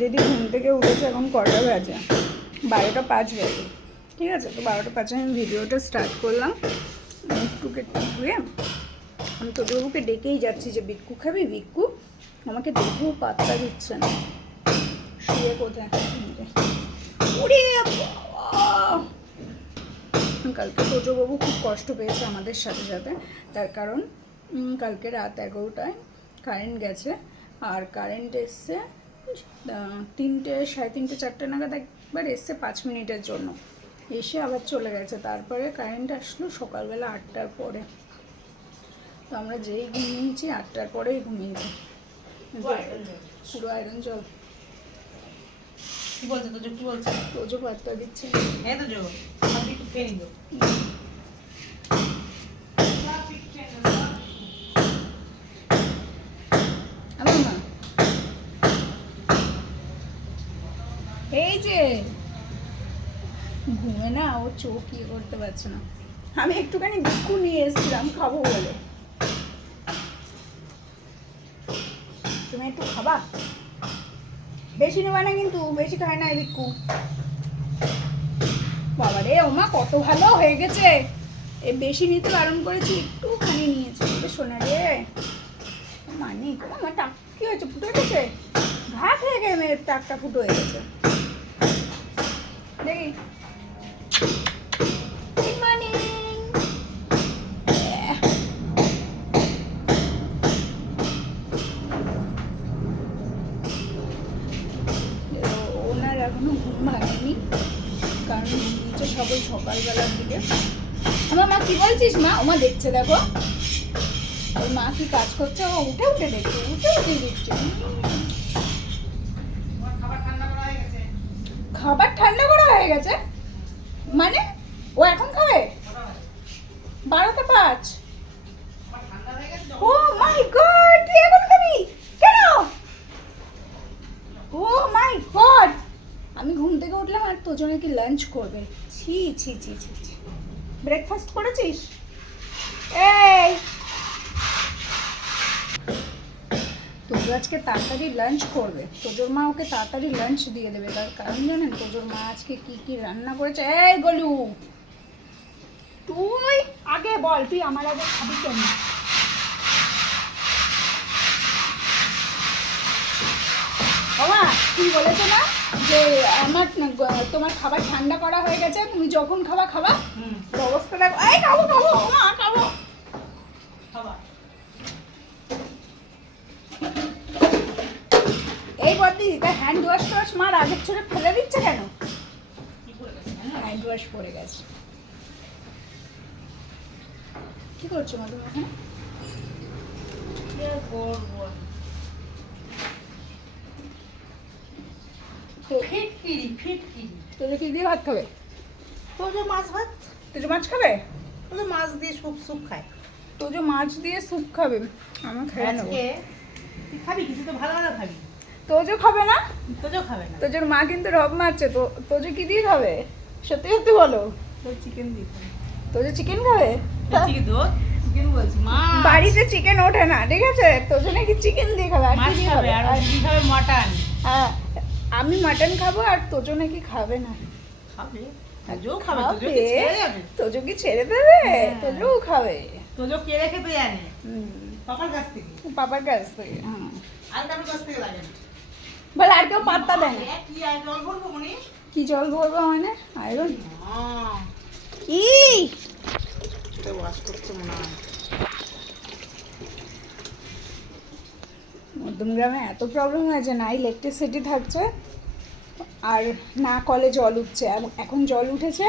দিদি ঘুম থেকে উঠেছে, এখন কটা বাজে? 12টা 5 বাজে। ঠিক আছে, তো 12টা 5 আমি ভিডিওটা স্টার্ট করলাম। একটুকে ধুয়ে আমি তোদেরকে ডেকেই যাচ্ছি যে বিক্কু খাবি? বিক্কু আমাকে দেখেও পাত্তা দিচ্ছে না, শুয়ে কোথায়। ওরে বাবা! কালকে তোজবাবু খুব কষ্ট পেয়েছে আমাদের সাথে সাথে। তার কারণ কালকে রাত 11টায় কারেন্ট গেছে, আর কারেন্ট এসছে 3টে, 3:30, 4টে নাগাদ একবার এসছে 5 মিনিটের জন্য, এসে আবার চলে গেছে। তারপরে কারেন্ট আসলো সকালবেলা 8টার পরে। তো আমরা যেই ঘুমিয়েছি 8টার পরেই ঘুমিয়েছি। পুরো আয়রন জল। কি বলছে তোজো? কি বলছে? তোজো পাত্তা দিচ্ছে। এই তোজো, আমি একটু খেয়ে নিব। আমার মা এই যে ঘুমে না, ও চোখ ইয়ে করতে পারছে না। আমি একটুখানি বিক্কু নিয়ে এসেছিলাম খাবো বলে। তুমি একটু খাবা? বেশি নেবা না কিন্তু, বেশি খায় না এই বিক্কু। বাবা রে, ওমা কত ভালো হয়ে গেছে। এই বেশি নিতে বারণ করেছি, একটুখানি নিয়েছে। সোনা রে মানি, আমার টাক কি হয়েছে? ফুটো গেছে? ঘা খেয়ে গিয়ে মেয়ের টাকটা ফুটো হয়ে গেছে। দেখি ওনার এখনো ঘুম ভাঙেনি, কারণ নিচে সবাই সকালবেলার দিকে। আমার মা কি বলছিস? মা ওমা দেখছে, দেখো ওর মা কি কাজ করছে। ও উঠে উঠে দেখছে, উঠে উঠে দেখছে। খাবার ঠান্ডা করা হয়ে গেছে মানে? ও এখন খাবে 12টা 5? ও মাই গড, তুই এখন খাবি কেন? ও মাই গড, আমি ঘুম থেকে উঠলাম আর তোর জন্য কি লাঞ্চ করবে? ছি ছি ছি ছি ছি। ব্রেকফাস্ট করেছিস? এই তোজো আজকে তাড়াতাড়ি লাঞ্চ করবে। তোজোর মা ওকে তাড়াতাড়ি লাঞ্চ দিয়ে দেবে। তার কারণ জানেন তোজোর মা আজকে কি কি রান্না করেছে? এই গলু, তুই আগে বল, তুই আমার আগে খাবি কেন? বাবা তুমি বলেছো না যে আমার তোমার খাবার ঠান্ডা করা হয়ে গেছে, তুমি যখন খাবা খাবা। অবস্থা দেখো। এই খাবো খাবো মা, খাবো। এই বদি তার হ্যান্ড ওয়াশ টওয়াশ মার আগের ছেড়ে ফেলে দিচ্ছে কেন? হ্যান্ড ওয়াশ পড়ে গেছে। কি করছো মা তুমি এখন? ফিটকিরি ফিটকিরি। তোজো কি দিয়ে ভাত খাবে? তোজো মাছ ভাত। তোজো মাছ খাবে? তোজো মাছ দিয়ে স্যুপ স্যুপ খায়। তোজো মাছ দিয়ে স্যুপ খাবে? আমার খাই না। আজকে তুই খাবি কিছু তো ভালো ভালো খাবি। তোজো খাবে না? তোজো খাবে না। তোজোর মা কিন্তু রব মারছে। তো তোজো কি দিয়ে খাবে? সত্যি সত্যি বলো। তোর চিকেন দিয়ে খাবি। তোজো চিকেন খাবে? চিকেন তো চিকেন বলছি মা। বাড়িতে চিকেন ওঠে না, ঠিক আছে? তোজো নাকি চিকেন দিয়ে খাবে। আর কি মাছ দিয়ে খাবে খাবে? আর দিদি খাবে মটন। হ্যাঁ, আমি মাটন খাবো আর তোজো নাকি খাবে না। খাবে। তোজো খাবে, তোজো কি ছেড়ে যাবে? তোজো কি ছেড়ে দেবে? হ্যাঁ। তোজো খাবে। তোজো কে রেখে তো জানে পাপার কাছ থেকে। পাপার কাছ থেকে। আর কারোর কাছ থেকে লাগে না। বলে আর কেউ পাত্তা দেয় না। কি আর জল ভরবো মনি? কি জল ভরবো মানে? আয়রন কি? এটা ওয়াশ করতে মনে হয়। মধ্যমগ্রামে এত প্রবলেম হয়েছে, না ইলেকট্রিসিটি থাকছে আর না কলে জল উঠছে। এখন জল উঠেছে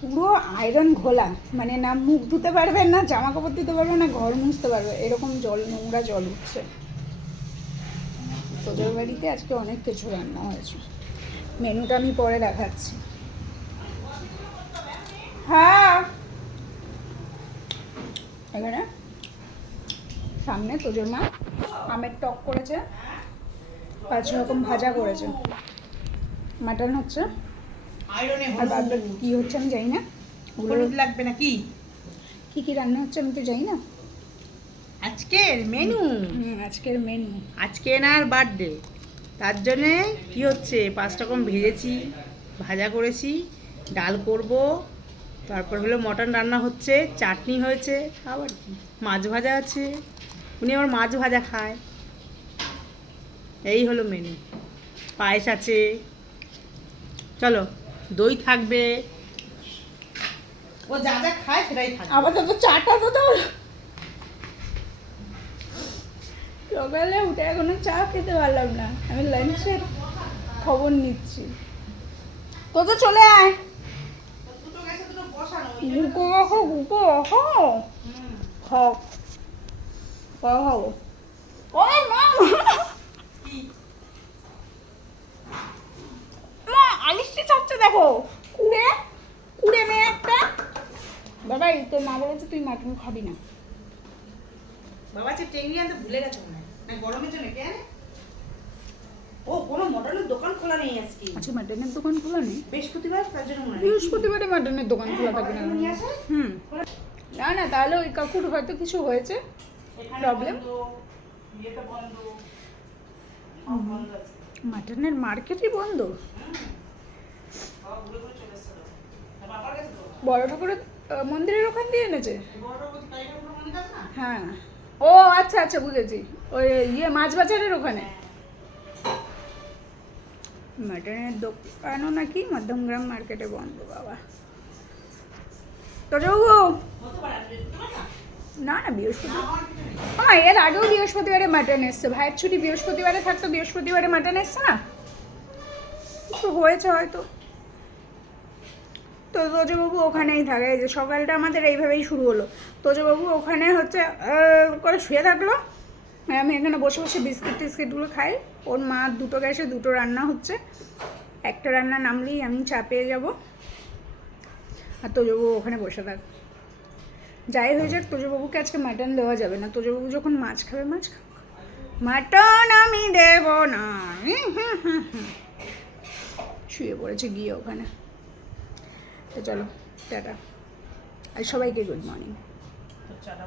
পুরো আয়রন ঘোলা, মানে না মুখ ধুতে পারবে, না জামা কাপড় ধুতে পারবে, না ঘর মুছতে পারবে, এরকম জল, নোংরা জল উঠছে। তোদের বাড়িতে আজকে অনেক কিছু রান্না হয়েছে, মেনুটা আমি পরে দেখাচ্ছি। হ্যাঁ, এখানে সামনে তোজোর মা আমের টক করেছে, 5 রকম ভাজা করেছে, মাটন হচ্ছে, আর বাদ বাকি কি হচ্ছে আমি জানি না। হলুদ লাগবে না কি? কি কি রান্না হচ্ছে আমি তো জানি না। আজকের মেনু? আজকের মেনু আজকে না আর বার্থডে। তার জন্যে কি হচ্ছে 5 রকম ভেজেছি, ভাজা করেছি, ডাল করব, তারপর হলো মটন রান্না হচ্ছে, চাটনি হয়েছে, আবার কি মাছ ভাজা আছে। উনি আবার মাছ ভাজা খায়। এই হলো মেনু। পায়েস আছে, চলো দই থাকবে, ও যা যা খায় সেটাই থাকবে। আপাতত চাটা তো দাও। সকালে উঠে এখনো চা খেতে পারলাম না, আমি লাঞ্চের খবর নিচ্ছি। তো চলে আয়। দুটো গেছে, দুটো বসানো। গুপো রাখো, গুপো রাখো। খাও খাও। ও মা, কি মা আলিশটি চাচ্ছে দেখো, কুড়ে কুড়ে মেয়ে একটা। বাবা এই তোর মা বলেছে তুই মাটন খাবি না। বাবা টেঙ্গি আনতে ভুলে গেছে মনে হয়। না গরমের জন্য কে আনে? ও কোনো মটনের দোকান খোলা নেই আজকে। আচ্ছা মাটনের দোকান খোলা নেই? বৃহস্পতিবার, তার জন্য মনে হয়। বৃহস্পতিবারে মাটনের দোকান খোলা থাকে না? নিয়ে আসে? হুম, না না তাহলে ওই কাকুর হয়তো কিছু হয়েছে এখানে প্রবলেম। বন্ধ, ইয়েটা বন্ধ, সব বন্ধ আছে। মাটনের মার্কেটই বন্ধ। বাবা ঘুরে ঘুরে চলে এসছে তো। তা বাবার কাছে তো। বড় ঠাকুরের মন্দিরের ওখান দিয়ে এনেছে। বড় বড় কাইটা পুরো মনে কাজ না? হ্যাঁ, ও আচ্ছা আচ্ছা বুঝেছি, ওই ইয়ে মাছ বাজারের ওখানে। মাটনের দোকানও নাকি মধ্যমগ্রাম মার্কেটে বন্ধ বাবা। তো যাবো হতে পারে আজকে বৃহস্পতিবার না? না না বৃহস্পতিবার। আমার কিছু নেই। হ্যাঁ এর আগেও বৃহস্পতিবারে মাটন এসছে, ভাইয়ের ছুটি বৃহস্পতিবারে থাকতো, বৃহস্পতিবারে মাটন এসছে না, তো হয়েছে হয়তো। তো তোজবাবু ওখানেই থাকে, এই যে সকালটা আমাদের এইভাবেই শুরু হলো। তোজবাবু ওখানে হচ্ছে করে শুয়ে থাকলো, আমি এখানে বসে বসে বিস্কিট টিস্কিটগুলো খাই। ওর মা দুটো গ্যাসে দুটো রান্না হচ্ছে, একটা রান্না নামলেই আমি চা পেয়ে যাবো, আর তোজবাবু ওখানে বসে থাক। যাই হয়ে যাক, তোজবাবুকে আজকে মাটন দেওয়া যাবে না। তোজবাবু যখন মাছ খাবে, মাছ খাবে, মাটন আমি দেব না। শুয়ে পড়েছে গিয়ে ওখানে। তো চলো টাটা, আর সবাইকে গুড মর্নিং। তো চাটা